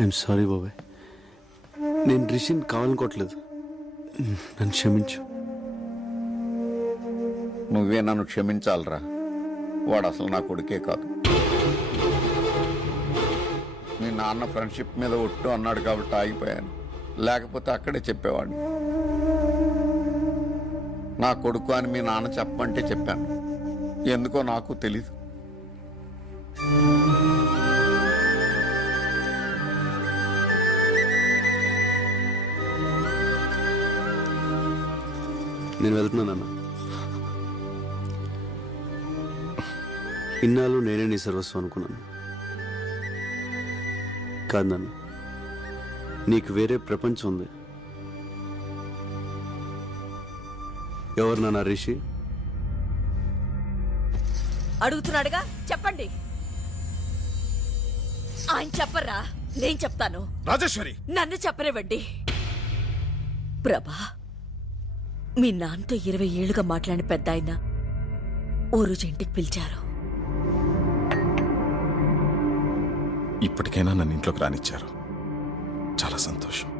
I'm sorry బాబాయ్, నేను రిషిని కావాలనుకోవట్లేదు, నన్ను క్షమించు. నువ్వే నన్ను క్షమించాలరా, వాడు అసలు నా కొడుకే కాదు. మీ నాన్న ఫ్రెండ్షిప్ మీద ఒట్టు అన్నాడు కాబట్టి ఆగిపోయాను, లేకపోతే అక్కడే చెప్పేవాడిని. నా కొడుకు అని మీ నాన్న చెప్పమంటే చెప్పాను, ఎందుకో నాకు తెలీదు. నేను వెళ్తున్నానన్నా. ఇన్నాళ్ళు నేనే నీ సర్వస్వం అనుకున్నాను. కాదు నాన్న, నీకు వేరే ప్రపంచం ఉంది. ఎవరు నాన్న రిషి? అడుగుతున్నాడుగా, చెప్పండి. ఆయన చెప్పరా, నేను చెప్తాను. రాజేశ్వరి, నన్ను చెప్పనివ్వండి. ప్రభా, మీ నాన్నతో 20 ఏళ్లుగా మాట్లాడిన పెద్ద ఆయన ఓ రోజు ఇంటికి పిలిచారు. ఇప్పటికైనా నన్ను ఇంట్లోకి రానిచ్చారు, చాలా సంతోషం.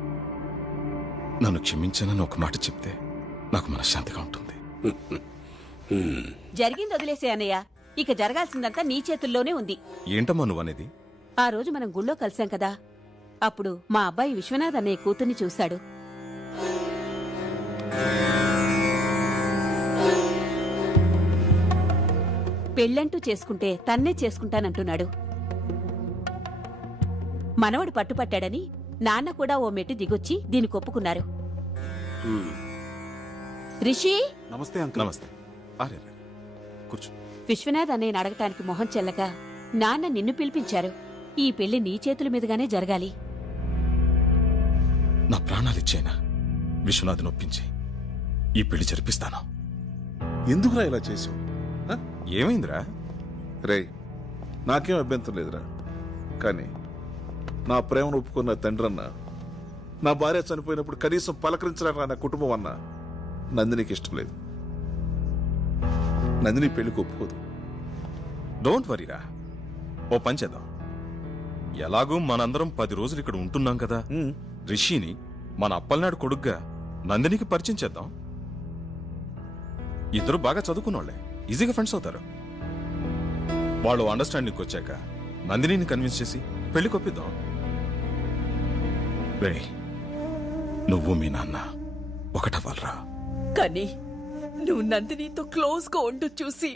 నన్ను క్షమించానని ఒక మాట చెప్తే నాకు మనశ్శాంతిగా ఉంటుంది. జరిగింది వదిలేసే అన్నయ్య, ఇక జరగాల్సిందంతా నీ చేతుల్లోనే ఉంది. ఏంటమ్మా నువ్వనేది? ఆ రోజు మనం గుళ్ళో కలిసాం కదా, అప్పుడు మా అబ్బాయి విశ్వనాథ్ అన్నయ్య కూతుర్ని చూశాడు. పెళ్ళంటూ చేసుకుంటే తన్నే చేసుకుంటానంటున్నాడు. మనవడు పట్టుపట్టాడని నాన్న కూడా ఓ మెట్టు దిగొచ్చి దీనికి ఒప్పుకున్నారు. రిషి, నమస్తే అంకుల్. నమస్తే. కూర్చో. విశ్వనాథ్ అన్నయ్యని అడగటానికి మొహం చెల్లక నాన్న నిన్ను పిలిపించారు. ఈ పెళ్లి నీ చేతుల మీదుగానే జరగాలి. నా ప్రాణాలిచ్చేనా విశ్వనాథ్ నొప్పించి ఈ పెళ్లి జరిపిస్తాను. ఎందుకురా ఇలా చేసావు? ఏమైందిరా? రే, నాకేం అభ్యంతరం లేదురా, కానీ నా ప్రేమను ఒప్పుకున్న తండ్రన్నా, నా భార్య చనిపోయినప్పుడు కనీసం పలకరించలేరా నా కుటుంబం అన్నా నందినికి ఇష్టం లేదు. నందిని పెళ్లికి ఒప్పుకోదు. డోంట్ వరీరా, ఓ పని చేద్దాం. ఎలాగూ మనందరం 10 రోజులు ఇక్కడ ఉంటున్నాం కదా, రిషిని మన అప్పలనాడు కొడుగ్గా నందినికి పరిచయం చేద్దాం. ఇద్దరు బాగా చదువుకున్నోళ్లే, ఈజీగా ఫ్రెండ్స్ అవుతారు. వాళ్ళు అండర్స్టాండింగ్కి వచ్చాక నందినిని కన్విన్స్ చేసి పెళ్లి కొప్పిద్దాం. రే, నువ్వు మీ నాన్న ఒకటవ్వాలరా. కానీ నువ్వు నందినితో క్లోజ్ గా ఉంటూ చూసి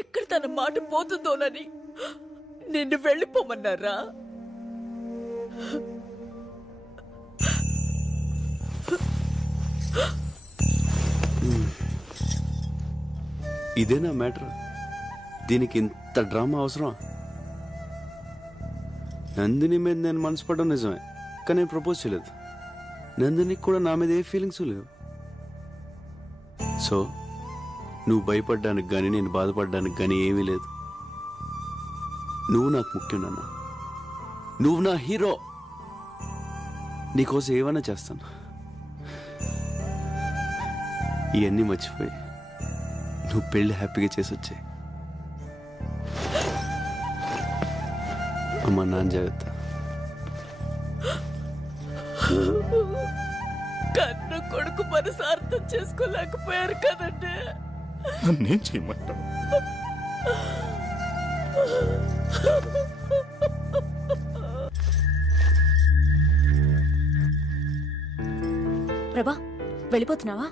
ఎక్కడ తన మాట పోతుందోనని నిన్ను వెళ్ళిపోమన్నారా? ఇదేనా మ్యాటర్? దీనికి ఇంత డ్రామా అవసరం? నందిని మీద నేను మనసు పడడం నిజమే, కానీ నేను ప్రపోజ్ చేయలేదు. నందినికి కూడా నా మీద ఏ ఫీలింగ్స్ లేవు. సో నువ్వు భయపడ్డానికి కానీ నేను బాధపడడానికి కానీ ఏమీ లేదు. నువ్వు నాకు ముఖ్యం నాన్న, నువ్వు నా హీరో. నీకోసం ఏమైనా చేస్తాను. ఇవన్నీ మర్చిపోయి నువ్వు పెళ్లి హ్యాపీగా చేసి వచ్చాయి. అమ్మా, నాన్న జాగ్రత్త. కన్న కొడుకు మనసు అర్థం చేసుకోలేకపోయారు కదండి. నన్నేం చేయమంటావు? ప్రభా, వెళ్ళిపోతున్నావా?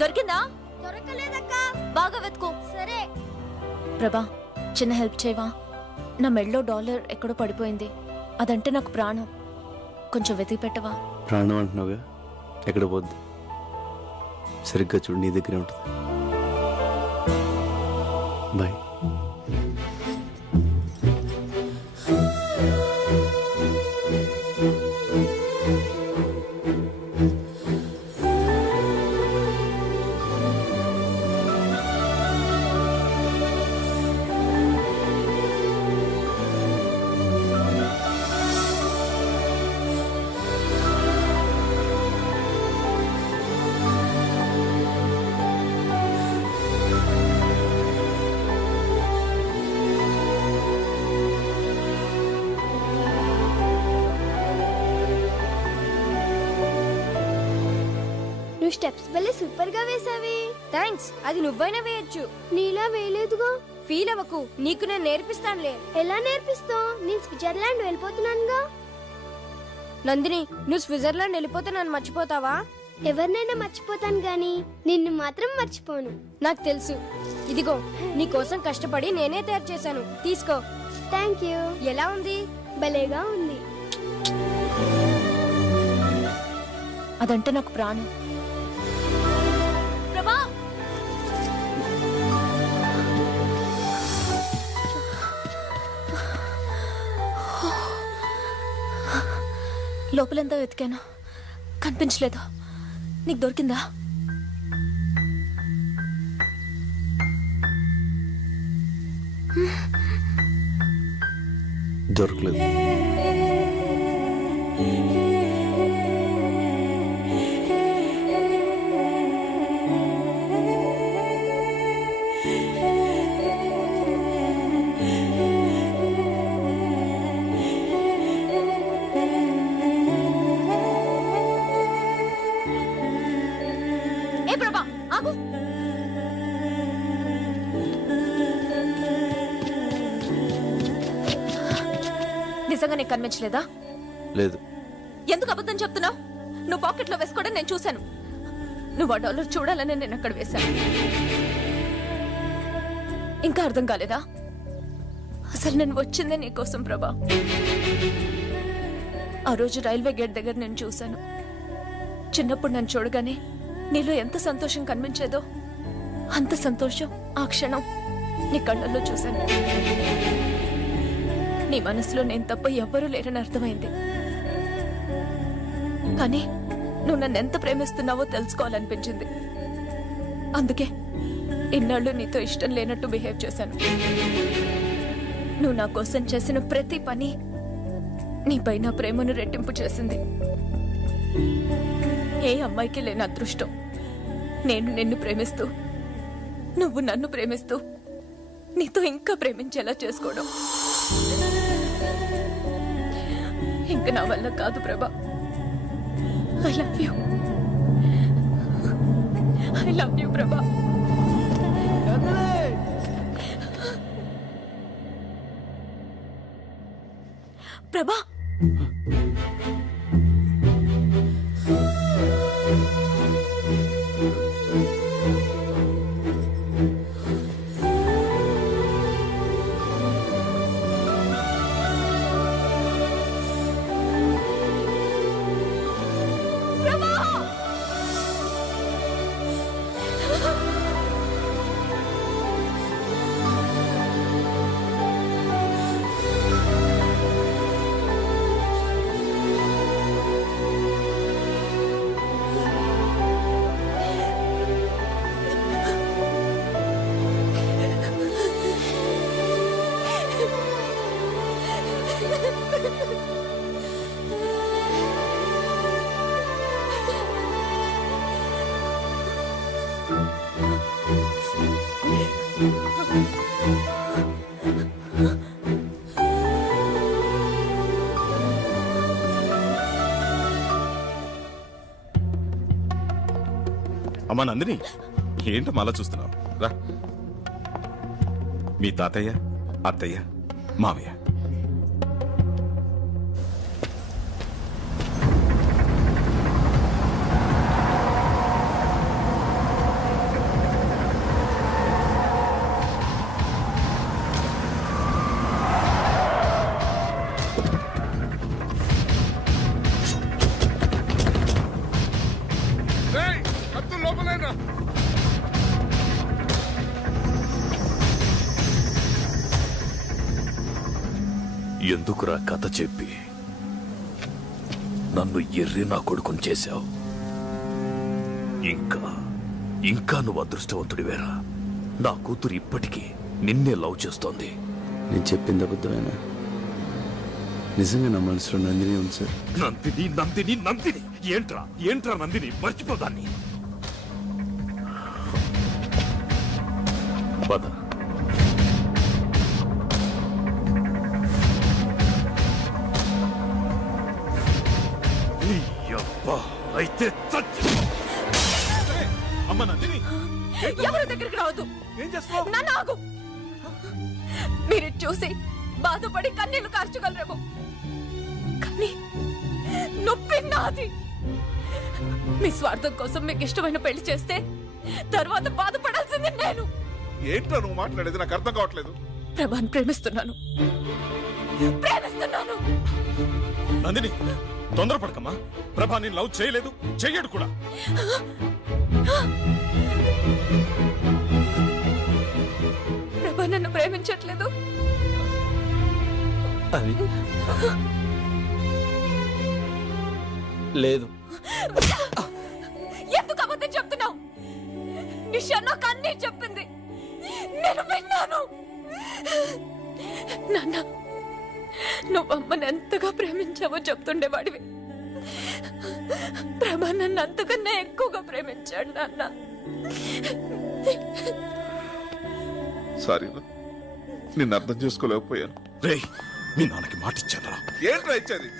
దొరికిందా? దొరకలేదక్కా, బాగా వెతుకో. సరే ప్రభా, చిన్న హెల్ప్ చేయవా? నా మెడలో $1 ఎక్కడో పడిపోయింది, అదంటే నాకు ప్రాణం. కొంచెం వెతికి పెట్టవా? ప్రాణం అంటున్నావుగా, ఎక్కడ పోద్దు. సరిగ్గా చూడు, నీ దగ్గరే ఉంటుంది. బాయ్. నువ్వు స్టెప్స్ భలే సూపర్ గా వేసావి. థ్యాంక్స్. అది నువ్వైనా వేయొచ్చు. నీలా వేయలేదుగా. ఫీల్ అవ్వకు, నీకు నేను నేర్పిస్తానులే. ఎలా నేర్పిస్తావు? నేను స్విట్జర్లాండ్ వెళ్ళిపోతున్నానుగా. నందిని, నువ్వు స్విట్జర్లాండ్ వెళ్ళిపోతే నన్ను మర్చిపోతావా? ఎవరినైనా మర్చిపోతాను గాని నిన్ను మాత్రం మర్చిపోను. నాకు తెలుసు. ఇదిగో నీ కోసం కష్టపడి నేనే తయారు చేశాను, తీసుకో. Thank you. ఎలా ఉంది? భలేగా ఉంది. అదంటే నాకు ప్రాణం. ప్రభా, లోపలంతా వెతికాను, కనిపించలేదు. నీకు దొరికిందా? దొరకలేదు. ఏ ప్రభా, ఆగు. నిజంగా నీకు కనిపించలేదా? లేదు. ఎందుకు అబద్ధం చెప్తున్నావు? నువ్వు పాకెట్లో వేసుకోవడం నేను చూశాను. నువ్వు ఆ డాలర్ చూడాలని నేను అక్కడ వేశాను. ఇంకా అర్థం కాలేదా? అసలు నేను వచ్చిందే నీకోసం ప్రభా. ఆ రోజు రైల్వే గేట్ దగ్గర నేను చూశాను. చిన్నప్పుడు నన్ను చూడగానే నీలో ఎంత సంతోషం కనిపించేదో అంత సంతోషం ఆ క్షణం నీ కళ్ళల్లో చూశాను. నీ మనసులో నేను తప్ప ఎవ్వరూ లేరని అర్థమైంది. కానీ నువ్వు నన్ను ఎంత ప్రేమిస్తున్నావో తెలుసుకోవాలనిపించింది. అందుకే ఇన్నాళ్ళు నీతో ఇష్టం లేనట్టు బిహేవ్ చేశాను. నువ్వు నా కోసం చేసిన ప్రతి పని నీపై నా ప్రేమను రెట్టింపు చేసింది. ఏ అమ్మాయికి లేని అదృష్టం నేను నిన్ను ప్రేమిస్తూ, నువ్వు నన్ను ప్రేమిస్తూ, నీతో ఇంకా ప్రేమించేలా చేసుకోవడం. ఇంక నా వల్ల కాదు ప్రభా. I love you. I love you ప్రభా. ప్రభా, అమ్మా నందిని, ఏంటమ్మా అలా చూస్తున్నావు? రా. మీ తాతయ్య, అత్తయ్య, మామయ్య. ఎందుకురా కథ చెప్పి నన్ను ఎర్రి నా కొడుకుని చేశావు? ఇంకా నువ్వు అదృష్టవంతుడివేరా. నా కూతురు ఇప్పటికీ నిన్నే లవ్ చేస్తోంది. నేను చెప్పింది అబద్ధమేనా? నిజంగా నా మనసులో నందిని ఉంది సార్. నందిని నందిని నందిని ఏంట్రా నందిని, మర్చిపోదాన్ని. పద. అయితే అమ్మ నందిని ఎవరి దగ్గరికి రావద్దు. ఏం చేస్తావు? నన్ను ఆగు. మీరు చూసి బాధపడి కన్నీళ్లు కార్చగలరేమో, కానీ నొప్పి నాది. మీ స్వార్థం కోసం మీకు ఇష్టమైన పెళ్లి చేస్తే తర్వాత బాధపడాల్సింది నేను. ఏంటో నువ్వు మాట్లాడేది నాకు అర్థం కావట్లేదు. ప్రభాని ప్రేమిస్తున్నాను. నందిని తొందరపడకమ్మా. ప్రభా నేను లవ్ చేయలేదు, చెయ్యడు కూడా. ప్రభా నన్ను ప్రేమించట్లేదు. అది లేదు. ఎందుకు అబద్ధం చెప్తున్నావు? నిషా నాకు అన్నీ చెప్పింది, నేను విన్నాను. నాన్న, నువ్వు అమ్మని ఎంతగా ప్రేమించావో చెప్తుండేవాడివి. ప్రభా నన్ను అంతకన్నా ఎక్కువగా ప్రేమించాడు నాన్న. సారీ, నిన్ను అర్థం చేసుకోలేకపోయాను. రే మీ నాన్నకి మాటిచ్చానరా. ఏంట్రా ఇచ్చేది?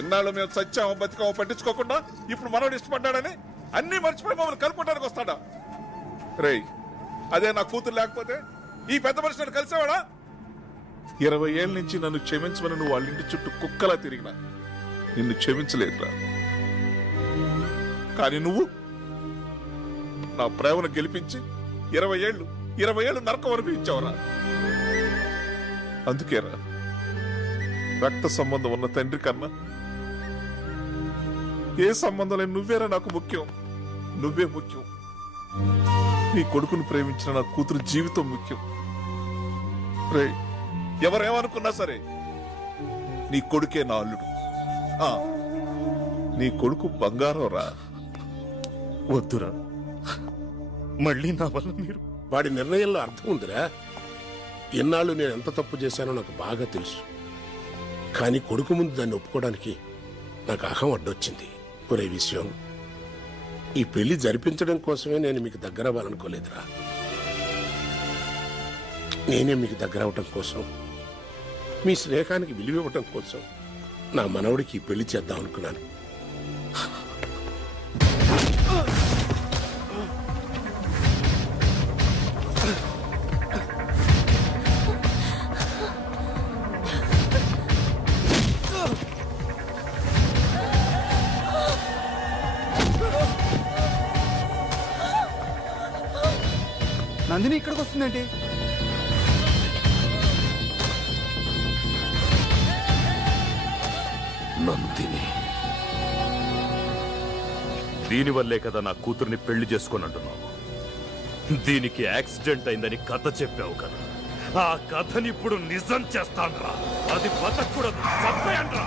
ఇన్నాళ్ళు మేము చచ్చామో బతికామో పట్టించుకోకుండా ఇప్పుడు మనోడు ఇష్టపడ్డాడని అన్ని మర్చిపోయి మమ్మల్ని కలుపుకోవడానికి వస్తాడా? రేయ్, అదే నా కూతురు లేకపోతే ఈ పెద్ద మనిషిని కలిసేవాడా? 20 ఏళ్ళ నుంచి నన్ను క్షమించమని నువ్వు వాళ్ళ ఇంటి చుట్టూ కుక్కలా తిరిగినా నిన్ను క్షమించలేదురా. కానీ నువ్వు నా ప్రేమను గెలిపించి 20 ఏళ్ళు నరకం అనిపించావురా. అందుకేరా రక్త సంబంధం ఉన్న తండ్రి కన్నా ఏ సంబంధం లేని నువ్వేరా నాకు ముఖ్యం. నువ్వే ముఖ్యం. నీ కొడుకును ప్రేమించిన నా కూతురు జీవితం ముఖ్యం. రే, ఎవరేమనుకున్నా సరే నీ కొడుకే నా అల్లుడు. నీ కొడుకు బంగారం రా. వద్దురా, మళ్ళీ నా వల్ల మీరు. వాడి నిర్ణయంలో అర్థం ఉందిరా. ఎన్నాళ్ళు నేను ఎంత తప్పు చేశానో నాకు బాగా తెలుసు. కానీ కొడుకు ముందు దాన్ని ఒప్పుకోవడానికి నాకు అహం అడ్డొచ్చింది. ఒరే విషయం, ఈ పెళ్లి జరిపించడం కోసమే నేను మీకు దగ్గర అవ్వాలనుకోలేదురా. నేనే మీకు దగ్గర అవటం కోసం, మీ స్నేహానికి విలువ ఇవ్వటం కోసం నా మనవడికి ఈ పెళ్లి చేద్దాం అనుకున్నాను. నందిని ఇక్కడికి వస్తుందేంటి? నందిని, దీనివల్లే కదా నా కూతుర్ని పెళ్లి చేసుకొని అంటున్నావు. దీనికి యాక్సిడెంట్ అయిందని కథ చెప్పావు కదా, ఆ కథని ఇప్పుడు నిజం చేస్తాన్రా. అది బతకూడదు, చంపేయండ్రా.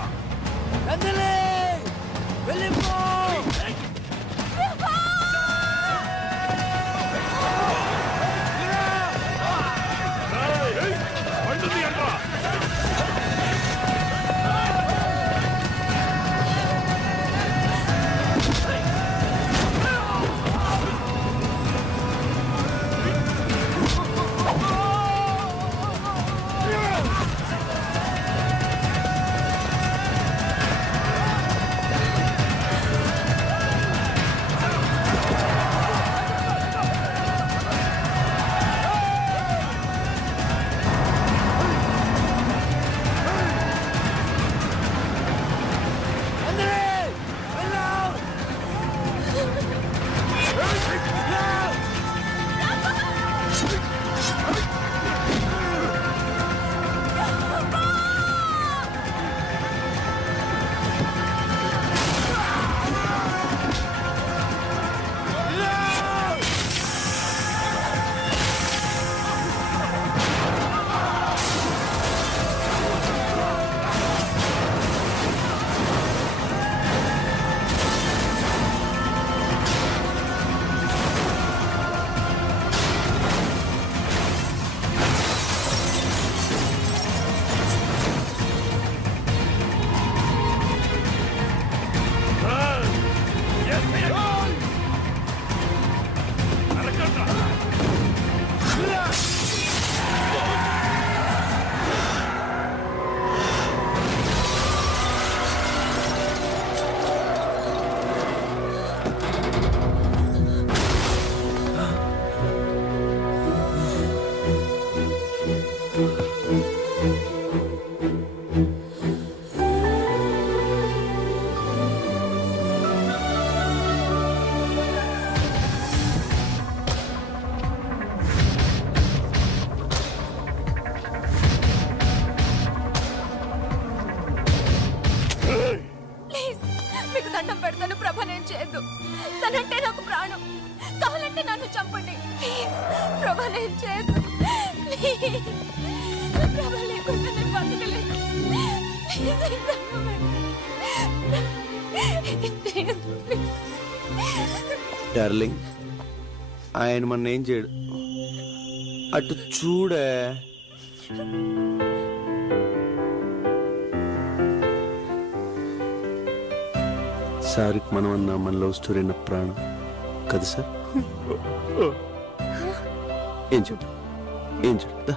లేకపోతే నన్ను చంపండి ప్లీజ్. ప్రభా నేను చేయదు. ప్రభా లేకుండా నేను బతకలేను. డార్లింగ్, ఆయన మన ఏం చేయడు. అటు చూడే. సార్కి మనం అన్న మన లవ్ స్టోరీ నా ప్రాణం కదా సార్? ఏం చెప్పు, ఏం చెప్పు.